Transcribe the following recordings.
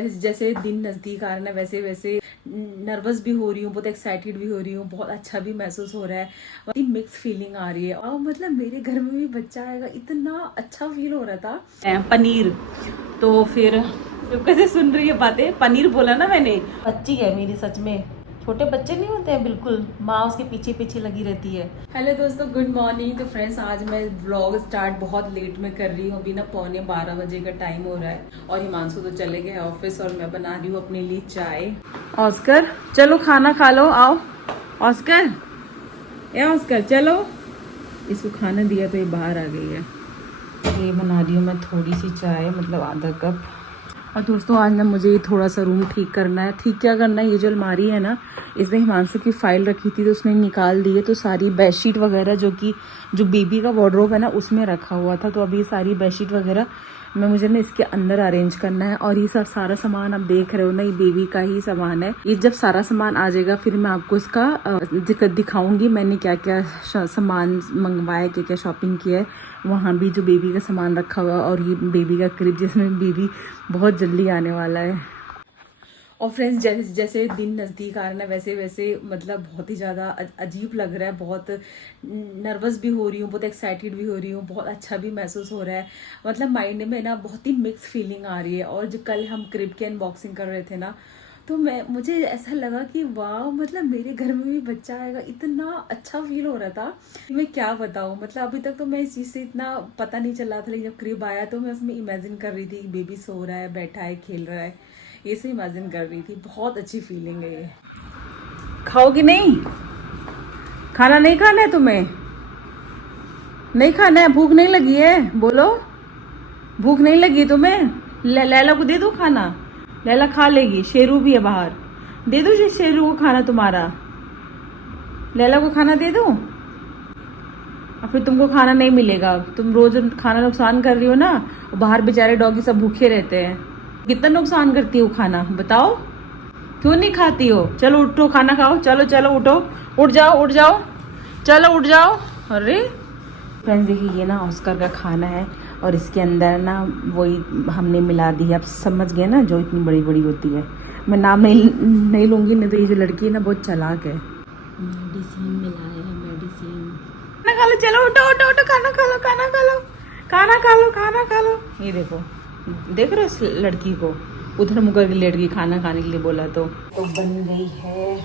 जैसे दिन नज़दीक आ रहा है ना, वैसे वैसे नर्वस भी हो रही हूँ, बहुत एक्साइटेड भी हो रही हूँ, बहुत अच्छा भी महसूस हो रहा है। बहुत मिक्स फीलिंग आ रही है और मतलब मेरे घर में भी बच्चा आएगा, इतना अच्छा फील हो रहा था। पनीर तो फिर कैसे सुन रही है बातें, पनीर बोला ना मैंने। बच्ची है मेरी, सच में छोटे बच्चे नहीं होते हैं, बिल्कुल माँ उसके पीछे पीछे लगी रहती है। हेलो दोस्तों, गुड मॉर्निंग। तो फ्रेंड्स, आज मैं व्लॉग स्टार्ट बहुत लेट में कर रही हूँ। अभी ना 11:15 का टाइम हो रहा है और हिमांशु तो चले गए ऑफिस और मैं बना रही हूँ अपने लिए चाय। ऑस्कर चलो खाना खा लो, आओ ऑस्कर, ए ऑस्कर चलो। इसको खाना दिया तो ये बाहर आ गई है। ये बना रही हूँ मैं थोड़ी सी चाय, मतलब आधा कप। और दोस्तों आज ना मुझे थोड़ा सा रूम ठीक करना है। ठीक क्या करना है, ये जो अलमारी है ना, इसमें हिमांशु की फाइल रखी थी तो उसने निकाल दी है। तो सारी बेडशीट वगैरह जो बेबी का वार्डरोब है ना, उसमें रखा हुआ था। तो अभी सारी बेडशीट वगैरह मुझे ना इसके अंदर अरेंज करना है। और ये सब सारा सामान आप देख रहे हो ना, ये बेबी का ही सामान है। ये जब सारा सामान आ जाएगा फिर मैं आपको इसका दिखाऊंगी मैंने क्या क्या सामान मंगवाया, क्या क्या शॉपिंग किया है। वहाँ भी जो बेबी का सामान रखा हुआ है और ये बेबी का क्रिब जिसमें बेबी बहुत जल्दी आने वाला है। और फ्रेंड्स, जैसे जैसे दिन नज़दीक आ रहा है ना, वैसे वैसे मतलब बहुत ही ज़्यादा अजीब लग रहा है। बहुत नर्वस भी हो रही हूँ, बहुत एक्साइटेड भी हो रही हूँ, बहुत अच्छा भी महसूस हो रहा है। मतलब माइंड में ना बहुत ही मिक्स फीलिंग आ रही है। और जो कल हम क्रिब की अनबॉक्सिंग कर रहे थे ना, तो मुझे ऐसा लगा कि वाह, मतलब मेरे घर में भी बच्चा आएगा, इतना अच्छा फील हो रहा था। मैं क्या बताऊँ, मतलब अभी तक तो मैं इस चीज़ से इतना पता नहीं चला था, लेकिन जब क्रिब आया तो मैं उसमें इमेजिन कर रही थी कि बेबी सो रहा है, बैठा है, खेल रहा है, ये से इमेजिन कर रही थी। बहुत अच्छी फीलिंग है ये। खाओगी नहीं? खाना नहीं खाना है तुम्हें? नहीं खाना है? भूख नहीं लगी है? बोलो, भूख नहीं लगी तुम्हें? लैला को दे दो खाना, लैला खा लेगी। शेरू भी है बाहर, दे दो शेरू को खाना तुम्हारा। लैला को खाना दे दो और फिर तुमको खाना नहीं मिलेगा। तुम रोज खाना नुकसान कर रही हो ना, और बाहर बेचारे डॉगी सब भूखे रहते हैं। कितना नुकसान करती हो खाना, बताओ क्यों नहीं खाती हो? चलो उठो, खाना खाओ, चलो चलो उठो, उठ जाओ उठ जाओ, चलो उठ जाओ। अरे फ्रेंड्स देखिए, ये ना ऑस्कर का खाना है और इसके अंदर ना वही हमने मिला दी है। आप समझ गए ना, जो इतनी बड़ी बड़ी होती है। मैं नाम नहीं लूंगी, नहीं तो ये जो लड़की है ना बहुत चालाक है। मेडिसिन मिलाया है, मेडिसिन। खाना खा लो, चलो उठो उठो उठो, खाना खा लो, खाना खा लो, खाना खा लो, खाना खा लो। ये देखो, देख रहे हो इस लड़की को, उधर मुकर के लेट गई खाना खाने के लिए बोला तो बन गई है।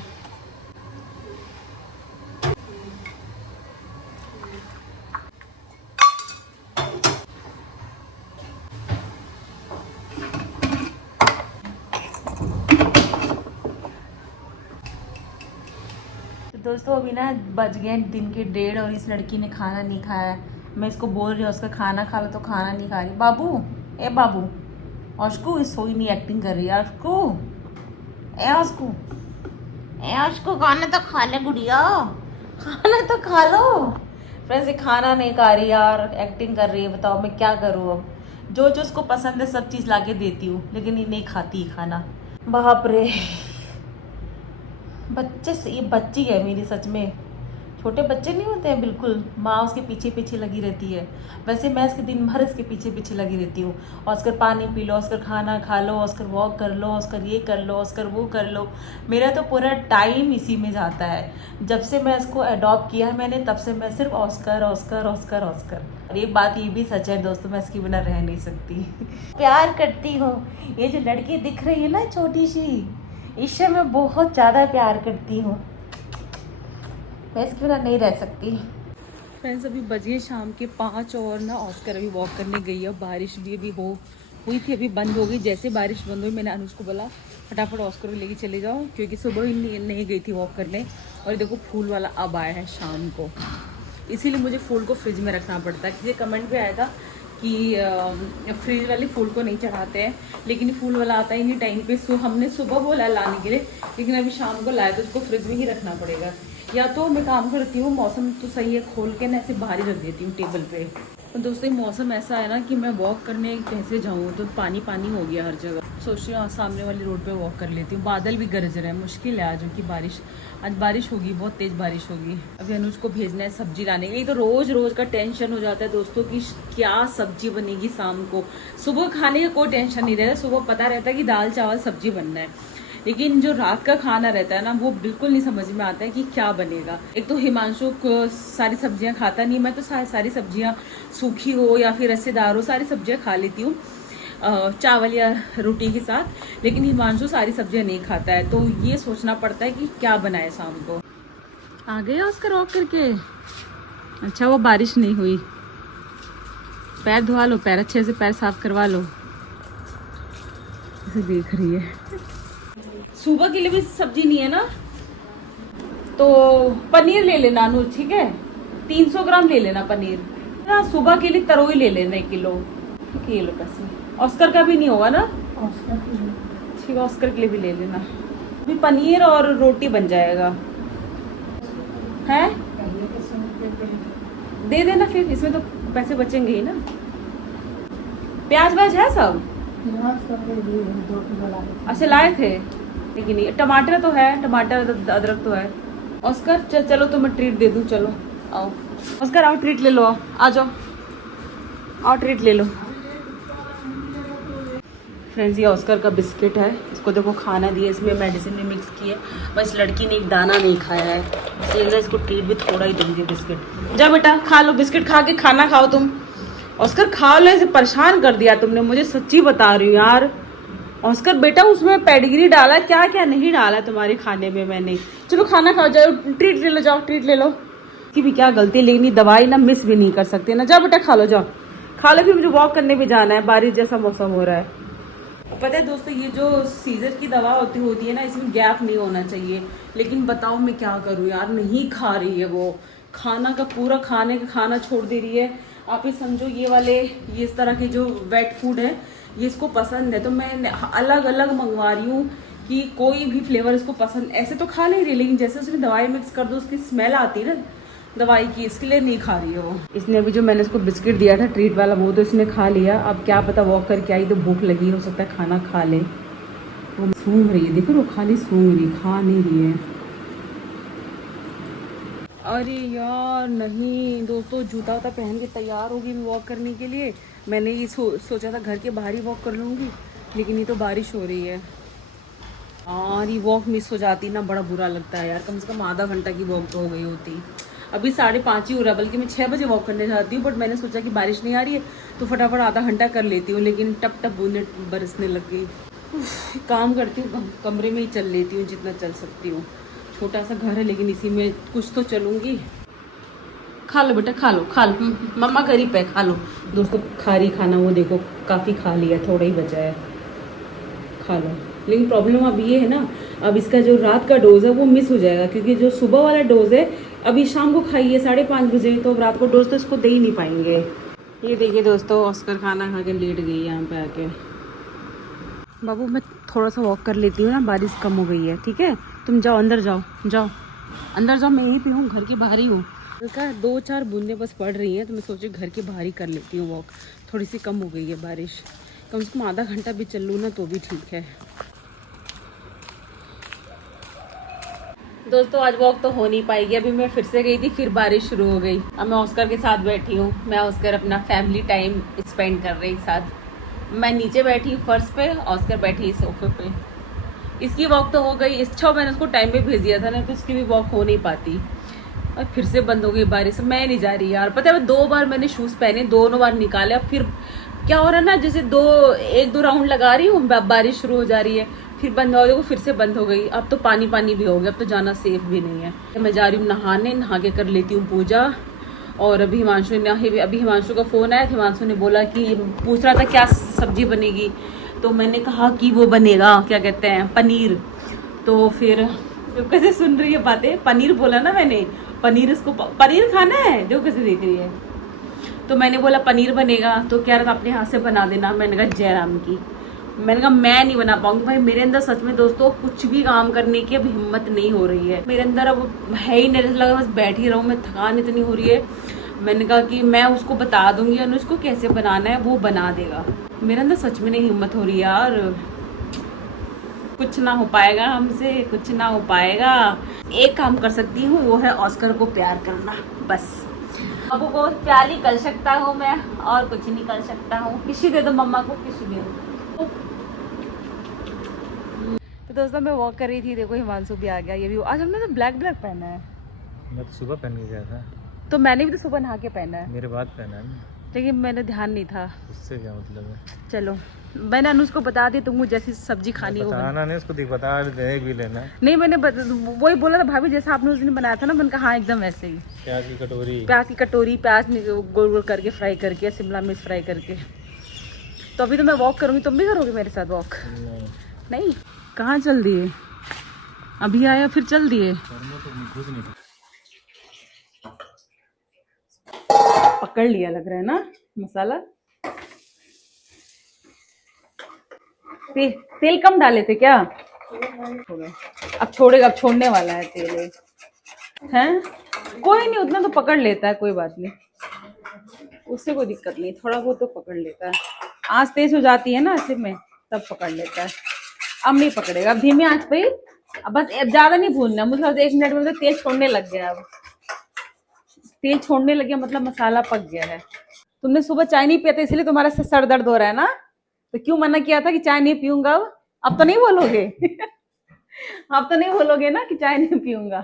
तो दोस्तों अभी ना बज गए दिन के 1:30 और इस लड़की ने खाना नहीं खाया है। मैं इसको बोल रही हूँ उसका खाना खा लो तो खाना नहीं खा रही। बाबू, ए बाबू, ऑस्कू सोई नहीं, एक्टिंग कर रही है। ऑस्कू, ए ऑस्कू, ए ऑस्कू, खाना तो खा ले गुड़िया, खाना तो खा लो। फ्रेंड्स ये खाना नहीं खा रही यार, एक्टिंग कर रही है। बताओ मैं क्या करूँ अब? जो जो उसको पसंद है सब चीज़ लाके देती हूँ, लेकिन ये नहीं खाती खाना। बाप रे, बच्चे से ये बच्ची है मेरी, सच में छोटे बच्चे नहीं होते हैं, बिल्कुल माँ उसके पीछे पीछे लगी रहती है। वैसे मैं इसके दिन भर इसके पीछे पीछे लगी रहती हूँ। ऑस्कर पानी पी लो, ऑस्कर खाना खा लो, ऑस्कर वॉक कर लो, ऑस्कर ये कर लो, ऑस्कर वो कर लो। मेरा तो पूरा टाइम इसी में जाता है। जब से मैं इसको अडॉप्ट किया है मैंने, तब से मैं सिर्फ ऑस्कर ऑस्कर ऑस्कर ऑस्कर। और एक बात ये भी सच है दोस्तों, मैं इसके बिना रह नहीं सकती। प्यार करती हूँ। ये जो लड़की दिख रही है ना छोटी सी, इससे मैं बहुत ज़्यादा प्यार करती हूँ, मैं इसके बिना नहीं रह सकती। फ्रेंड्स अभी बजे शाम के 5 और ना ऑस्कर अभी वॉक करने गई है। बारिश भी अभी हुई थी, अभी बंद हो गई। जैसे बारिश बंद हुई मैंने अनुज को बोला फटाफट ऑस्कर को लेके चले जाओ, क्योंकि सुबह ही नहीं गई थी वॉक करने। और देखो फूल वाला अब आया है शाम को, इसीलिए मुझे फूल को फ्रिज में रखना पड़ता है। किसी कमेंट भी आया था कि फ्रिज वाले फूल को नहीं चढ़ाते हैं, लेकिन फूल वाला आता ही नहीं टाइम पे। सो हमने सुबह बोला लाने के लिए, लेकिन अभी शाम को लाया तो उसको फ्रिज में ही रखना पड़ेगा। या तो मैं काम करती हूँ, मौसम तो सही है, खोल के ना ऐसे बाहर ही रख देती हूँ टेबल पे। तो दोस्तों मौसम ऐसा है ना कि मैं वॉक करने कैसे जाऊँ, तो पानी पानी हो गया हर जगह। सोच रही हूँ सामने वाली रोड पे वॉक कर लेती हूँ। बादल भी गरज रहे हैं, मुश्किल है आज की बारिश। आज बारिश होगी, बहुत तेज़ बारिश होगी। अभी अनुज को भेजना है सब्जी लाने के लिए। तो रोज़ रोज़ का टेंशन हो जाता है दोस्तों कि क्या सब्जी बनेगी शाम को। सुबह खाने का कोई टेंशन नहीं रहता, सुबह पता रहता है कि दाल चावल सब्जी बनना है। लेकिन जो रात का खाना रहता है ना, वो बिल्कुल नहीं समझ में आता है कि क्या बनेगा। एक तो हिमांशु सारी सब्जियां खाता नहीं, मैं तो सारी सब्जियां सूखी हो या फिर रसेदार हो सारी सब्जियां खा लेती हूँ चावल या रोटी के साथ। लेकिन हिमांशु सारी सब्जियां नहीं खाता है, तो ये सोचना पड़ता है कि क्या बनाए शाम को। आ गए उसका वॉक करके। अच्छा वो बारिश नहीं हुई। पैर धोवा लो, पैर अच्छे से पैर साफ करवा लो। इसे देख रही है। सुबह के लिए भी सब्जी नहीं है ना, तो पनीर ले लेना अनुज, ठीक है 300 ग्राम ले लेना पनीर। हाँ, सुबह के लिए तरोई ले लेना 1 किलो। ठीक है, ये लो पैसे। ऑस्कर का भी नहीं होगा ना? ठीक है, ऑस्कर के लिए भी ले लेना। अभी पनीर और रोटी बन जाएगा। है दे देना फिर, इसमें तो पैसे बचेंगे ही ना। प्याज व्याज है सब? अच्छा लाए थे, लेकिन ये टमाटर तो है, टमाटर अदरक तो है। ऑस्कर चलो तो मैं ट्रीट दे दूं, चलो आओ ऑस्कर, आओ ट्रीट ले लो, आ जाओ, आओ ट्रीट ले लो। फ्रेंड्स ये ऑस्कर का बिस्किट है, इसको देखो खाना दिया, इसमें मेडिसिन में मिक्स की है। बस लड़की ने एक दाना नहीं खाया है, इसलिए इसको ट्रीट भी थोड़ा ही दूंगी बिस्किट। जा बेटा खा लो, बिस्किट खा के खाना खाओ तुम। ऑस्कर खा लो, इसे परेशान कर दिया तुमने, मुझे सच्ची बता रही हूँ यार। ऑस्कर बेटा उसमें पेडिग्री डाला, क्या क्या नहीं डाला तुम्हारे खाने में मैंने। चलो खाना खाओ, जाओ ट्रीट ले लो, जाओ ट्रीट ले लो। की भी क्या गलती, लेकिन दवाई ना मिस भी नहीं कर सकते ना। जाओ बेटा खा लो, जाओ खा लो, फिर मुझे वॉक करने भी जाना है, बारिश जैसा मौसम हो रहा है। पता है दोस्तों ये जो सीजर की दवा होती है ना, इसमें गैप नहीं होना चाहिए। लेकिन बताओ मैं क्या करूँ यार, नहीं खा रही है वो। खाना का पूरा खाना छोड़ दे रही है। आप ही समझो ये वाले ये इस तरह के जो वेट फूड है ये इसको पसंद है, तो मैं अलग अलग मंगवा रही हूँ कि कोई भी फ्लेवर इसको पसंद। ऐसे तो खा नहीं रही, लेकिन जैसे उसमें दवाई मिक्स कर दो उसकी स्मेल आती है ना दवाई की, इसके लिए नहीं खा रही है वो। इसने अभी जो मैंने इसको बिस्किट दिया था ट्रीट वाला, वो तो इसने खा लिया। अब क्या पता वॉक करके आई तो भूख लगी, हो सकता है खाना खा ले। वो सूंघ रही है, देखो वो खाली सूंघ रही, खा नहीं रही है। अरे यार नहीं दोस्तों, जूता वूता पहन के तैयार होगी वॉक करने के लिए। मैंने ये सोचा था घर के बाहर ही वॉक कर लूँगी, लेकिन ये तो बारिश हो रही है और ये वॉक मिस हो जाती ना, बड़ा बुरा लगता है यार। कम से कम आधा घंटा की वॉक तो हो गई होती। अभी 5:30 ही हो रहा है, बल्कि मैं 6 बजे वॉक करने जाती हूँ, बट मैंने सोचा कि बारिश नहीं आ रही है तो फटाफट आधा घंटा कर लेती हूँ, लेकिन टप टप बूंदें बरसने लग गई। काम करती हूँ, कमरे में ही चल लेती हूँ जितना चल सकती हूँ। छोटा सा घर है लेकिन इसी में कुछ तो चलूँगी। खा लो बेटा खा लो, मम्मा करीब है, खा लो। दोस्तों खा रही खाना, वो देखो काफ़ी खा लिया, थोड़ा ही बचा है, खा लो। लेकिन प्रॉब्लम अब ये है ना, अब इसका जो रात का डोज है वो मिस हो जाएगा, क्योंकि जो सुबह वाला डोज है अभी शाम को खाइए 5:30 बजे, तो अब रात को डोज तो इसको दे ही नहीं पाएंगे। ये देखिए दोस्तों ऑस्कर खाना खा के लेट गई यहाँ पे आके। बाबू मैं थोड़ा सा वॉक कर लेती हूँ ना, बारिश कम हो गई है, ठीक है तुम जाओ अंदर, जाओ अंदर जाओ, मैं यहीं पे हूँ, घर के बाहर ही हूँ। हल्का 2-4 बूंदें बस पड़ रही हैं, तो मैं सोची घर के बाहर ही कर लेती हूँ वॉक। थोड़ी सी कम हो गई है बारिश, कम से कम आधा घंटा भी चल लूँ ना तो भी ठीक है। दोस्तों आज वॉक तो हो नहीं पाएगी, अभी मैं फिर से गई थी, फिर बारिश शुरू हो गई। अब मैं ऑस्कर के साथ बैठी हूँ, मैं ऑस्कर अपना फैमिली टाइम स्पेंड कर रही एक साथ। मैं नीचे बैठी फर्श पे, ऑस्कर बैठी सोफे पे। इसकी वॉक तो हो गई, अच्छा मैंने उसको टाइम पे भेज दिया था ना, तो इसकी भी वॉक हो नहीं पाती। और फिर से बंद हो गई बारिश, मैं नहीं जा रही यार। पता है 2 बार मैंने शूज़ पहने, दोनों बार निकाले, अब फिर क्या हो रहा है ना, जैसे 1-2 राउंड लगा रही हूँ, बारिश शुरू हो जा रही है, फिर बंद हो, देखो फिर से बंद हो गई। अब तो पानी पानी भी हो गया, अब तो जाना सेफ भी नहीं है। मैं जा रही हूँ नहाने, नहा के कर लेती हूँ पूजा। और अभी हिमांशु का फ़ोन आया, हिमांशु ने बोला कि पूछ रहा था क्या सब्जी बनेगी, तो मैंने कहा कि वो बनेगा क्या कहते हैं पनीर। तो फिर कैसे सुन रही है बातें, पनीर बोला ना मैंने, पनीर, इसको पनीर खाना है, देखो कैसे देख रही है। तो मैंने बोला पनीर बनेगा, तो क्या रहा अपने हाथ से बना देना। मैंने कहा जयराम की, मैंने कहा मैं नहीं बना पाऊंगी भाई, मेरे अंदर सच में दोस्तों कुछ भी काम करने की अब हिम्मत नहीं हो रही है मेरे अंदर, अब है ही नहीं, लगा बस बैठी रहूँ मैं, थकान इतनी हो रही है। मैंने कहा कि मैं उसको बता दूंगी अनुज को कैसे बनाना है, वो बना देगा। मेरे अंदर सच में नहीं हिम्मत हो रही यार, कुछ ना हो पाएगा हमसे, कुछ ना हो पाएगा। एक काम कर सकती हूँ, वो है ऑस्कर को प्यार करना, बस। अबू को प्यार ही कर सकता हूँ मैं, और कुछ नहीं कर सकता हूँ। किसी दे दो मम्मा को, किसी दे दो। तो दोस्तों मैं वॉक कर रही थी, देखो हिमांशु भी आ गया। ये भी आज हमने तो ब्लैक पहना है। मैं तो सुबह पहन के गया था। तो मैंने भी तो सुबह नहा के पहना है। मेरे बाद पहना है, लेकिन मैंने ध्यान नहीं था। उससे क्या मतलब है? चलो मैंने अनुज को बता दी, तुमको जैसी सब्जी खानी हो बताना नहीं, उसको बता दे भी लेना। नहीं मैंने वही बोला था भाभी, जैसा आपने उस दिन बनाया था ना, मैंने कहा हाँ एकदम वैसे ही। प्याज की कटोरी, प्याज गोल गोल करके फ्राई करके, शिमला मिर्च फ्राई करके। तो अभी तो मैं वॉक करूँगी, तुम भी करोगे मेरे साथ वॉक? नहीं कहाँ चल दिए? अभी आया फिर चल दिए। पकड़ लिया लग रहा है ना मसाला। तेल कम डाले थे क्या? अब छोड़ेगा, अब छोड़ने वाला है तेल हैं। कोई नहीं, उतना तो पकड़ लेता है, कोई बात नहीं, उससे कोई दिक्कत नहीं, थोड़ा बहुत तो पकड़ लेता है। आंच तेज हो जाती है ना ऐसे में, तब पकड़ लेता है। अब नहीं पकड़ेगा, अब धीमी आंच पे ही। अब बस ज्यादा नहीं भूनना, मुझे 1 मिनट में तो तेल छोड़ने लग गया। अब तेल छोड़ने लग गया मतलब मसाला पक गया है। तुमने सुबह चाय नहीं पिया था, इसलिए तुम्हारा सर दर्द हो रहा है ना? तो क्यों मना किया था कि चाय नहीं पीऊंगा? अब तो नहीं बोलोगे? अब तो नहीं बोलोगे ना कि चाय नहीं पीऊंगा?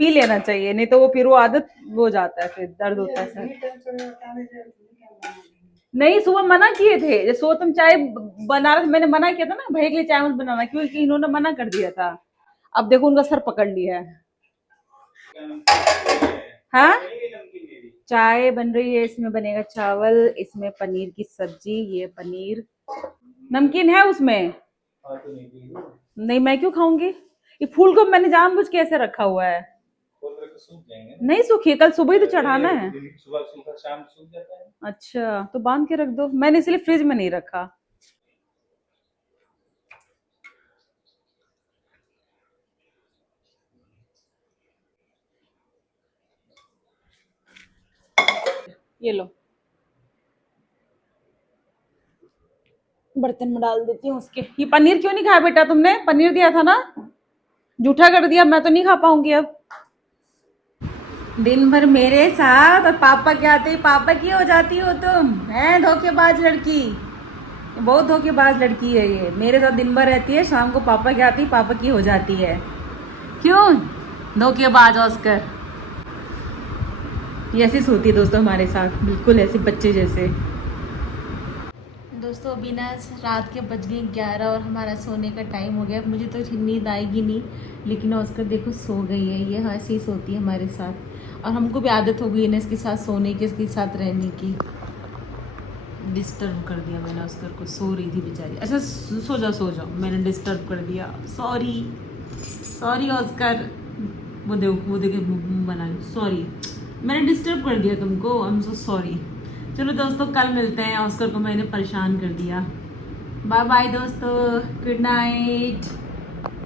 पी लेना चाहिए, नहीं तो वो फिर वो आदत हो जाता है, फिर दर्द होता है सर। नहीं सुबह मना किए थे, जब सुबह तुम चाय बना रहे थे, मैंने मना किया था ना भैया के लिए चाय मत बनाना, क्योंकि इन्होंने मना कर दिया था। अब देखो उनका सर पकड़ लिया है। हाँ चाय बन रही है, इसमें बनेगा चावल, इसमें पनीर की सब्जी, ये पनीर नमकीन है उसमें। नहीं मैं क्यों खाऊंगी? ये फूल को मैंने जानबूझ के ऐसे रखा हुआ है। नहीं सूखी, कल सुबह ही तो चढ़ाना है। सुबह शाम सूख जाता है। अच्छा तो बांध के रख दो, मैंने इसलिए फ्रिज में नहीं रखा। ये लो, बर्तन में डाल देती हूँ उसके। ये पनीर क्यों नहीं खाया बेटा तुमने? पनीर दिया था ना, जूठा कर दिया, मैं तो नहीं खा पाऊंगी अब। दिन भर मेरे साथ और पापा के आते ही पापा की हो जाती हो तुम, है धोखेबाज लड़की, बहुत धोखेबाज लड़की है ये। मेरे साथ दिन भर रहती है, शाम को पापा के आती पापा की हो जाती है। क्यों धोखेबाज ऑस्कर? ये ऐसी सोती है दोस्तों हमारे साथ, बिल्कुल ऐसे बच्चे जैसे। दोस्तों अभी ना रात के बज गए 11 और हमारा सोने का टाइम हो गया। मुझे तो नींद आएगी नहीं, लेकिन ऑस्कर देखो सो गई है। ये ऐसे ही सोती है हमारे साथ, और हमको भी आदत हो गई है ना इसके साथ सोने की, इसके साथ रहने की। डिस्टर्ब कर दिया मैंने ऑस्कर को, सो रही थी बेचारी। अच्छा सो जाओ, मैंने डिस्टर्ब कर दिया, सॉरी ऑस्कर। वो देखो बना, सॉरी मैंने डिस्टर्ब कर दिया तुमको, आई एम सो सॉरी। चलो दोस्तों कल मिलते हैं, ऑस्कर को मैंने परेशान कर दिया। बाय बाय दोस्तों, गुड नाइट।